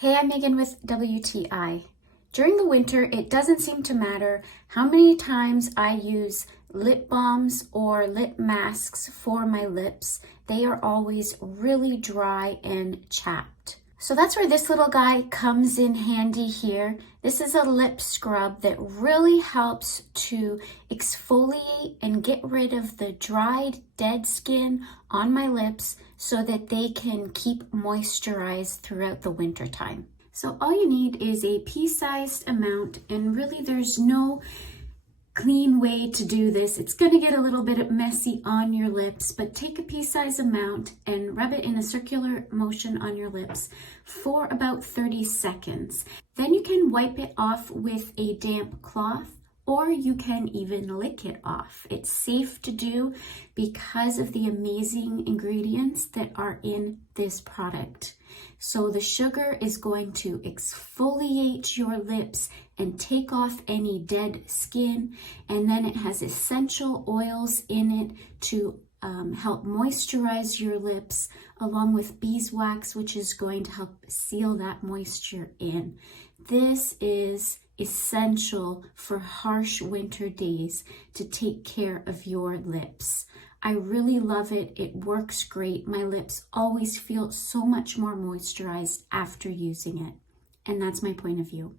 Hey, I'm Megan with WTI. During the winter, it doesn't seem to matter how many times I use lip balms or lip masks for my lips. They are always really dry and chapped. So that's where this little guy comes in handy here. This is a lip scrub that really helps to exfoliate and get rid of the dried, dead skin on my lips so that they can keep moisturized throughout the winter time. So all you need is a pea-sized amount, and really there's no clean way to do this. It's going to get a little bit messy on your lips, but take a pea-sized amount and rub it in a circular motion on your lips for about 30 seconds. Then you can wipe it off with a damp cloth, or you can even lick it off. It's safe to do because of the amazing ingredients that are in this product. So the sugar is going to exfoliate your lips and take off any dead skin, and then it has essential oils in it to help moisturize your lips, along with beeswax, which is going to help seal that moisture in. This is essential for harsh winter days to take care of your lips. I really love it. It works great. My lips always feel so much more moisturized after using it. And that's my point of view.